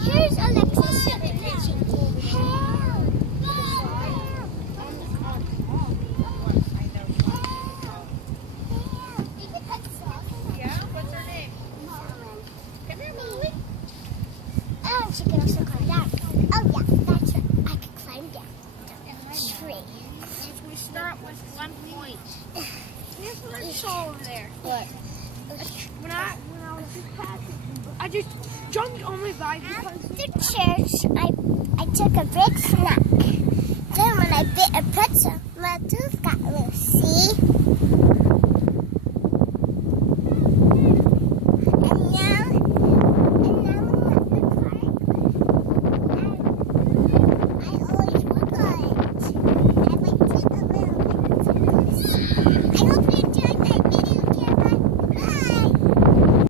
Here's Alexis. Yeah, what's her name? Come here, Molly. Oh, she can also climb down. Oh yeah, that's right. I can climb down the tree. We start with 1 point. Here's a little show over there. What? When I was just passing, I just jumped on my bike because After church, I took a big snack. Then when I bit a pretzel, my tooth got loose. See?